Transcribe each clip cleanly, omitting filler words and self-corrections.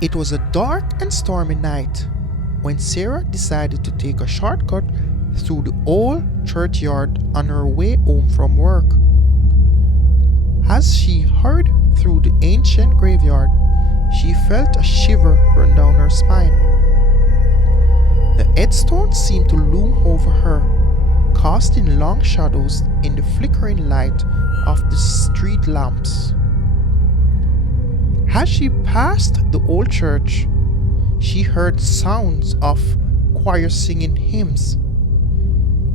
It was a dark and stormy night when Sarah decided to take a shortcut through the old churchyard on her way home from work. As she hurried through the ancient graveyard, she felt a shiver run down her spine. The headstone seemed to loom over her, casting long shadows in the flickering light of the street lamps. As she passed the old church, she heard sounds of choirs singing hymns.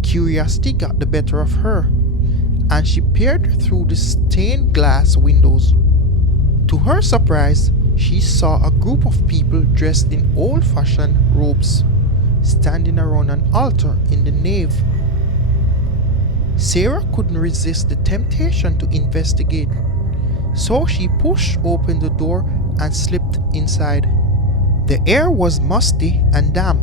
Curiosity got the better of her, and she peered through the stained glass windows. To her surprise, she saw a group of people dressed in old-fashioned robes standing around an altar in the nave. Sarah couldn't resist the temptation to investigate, so she pushed open the door and slipped inside. The air was musty and damp,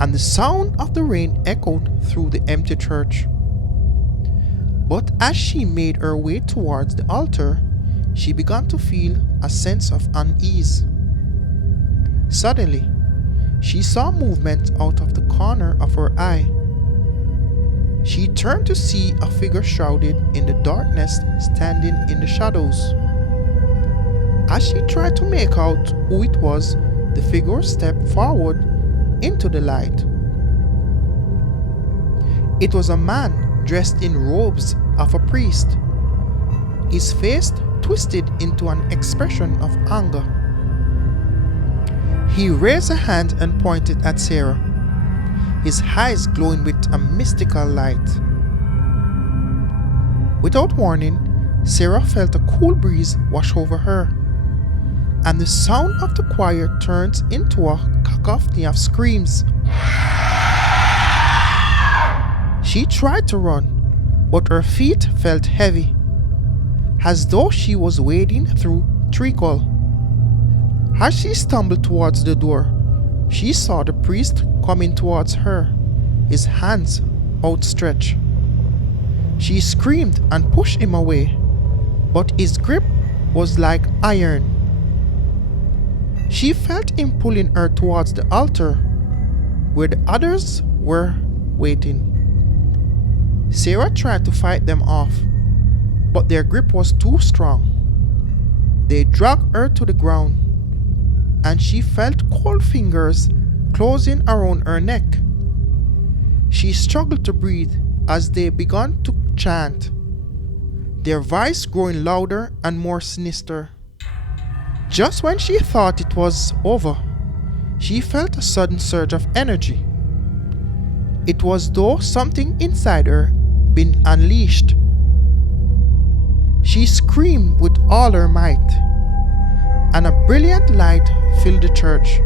and the sound of the rain echoed through the empty church. But as she made her way towards the altar, she began to feel a sense of unease. Suddenly, she saw movement out of the corner of her eye. She turned to see a figure shrouded in the darkness standing in the shadows. As she tried to make out who it was, the figure stepped forward into the light. It was a man dressed in robes of a priest, his face twisted into an expression of anger. He raised a hand and pointed at Sarah, his eyes glowing with a mystical light. Without warning, Sarah felt a cool breeze wash over her, and the sound of the choir turned into a cacophony of screams. She tried to run, but her feet felt heavy, as though she was wading through treacle. As she stumbled towards the door, she saw the priest coming towards her, his hands outstretched. She screamed and pushed him away, but his grip was like iron. She felt him pulling her towards the altar, where the others were waiting. Sarah tried to fight them off, but their grip was too strong. They dragged her to the ground, and she felt cold fingers closing around her neck. She struggled to breathe as they began to chant, their voice growing louder and more sinister. Just when she thought it was over, she felt a sudden surge of energy. It was as though something inside her been unleashed. She screamed with all her might, and a brilliant light filled the church,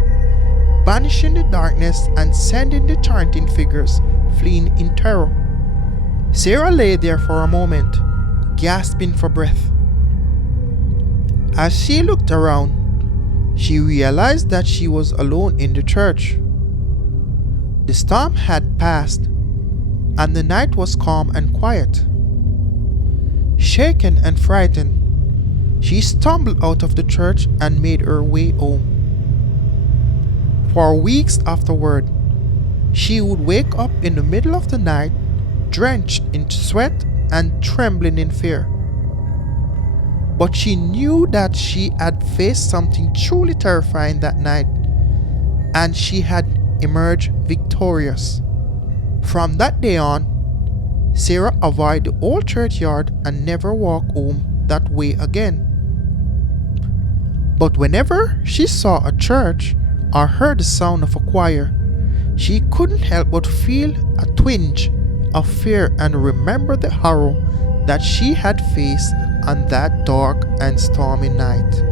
banishing the darkness and sending the chanting figures fleeing in terror. Sarah lay there for a moment, gasping for breath. As she looked around, she realized that she was alone in the church. The storm had passed, and the night was calm and quiet. Shaken and frightened, she stumbled out of the church and made her way home. For weeks afterward, she would wake up in the middle of the night, drenched in sweat and trembling in fear. But she knew that she had faced something truly terrifying that night, and she had emerged victorious. From that day on, Sarah avoided the old churchyard and never walked home that way again. But whenever she saw a church or heard the sound of a choir, she couldn't help but feel a twinge of fear and remember the horror that she had faced on that dark and stormy night.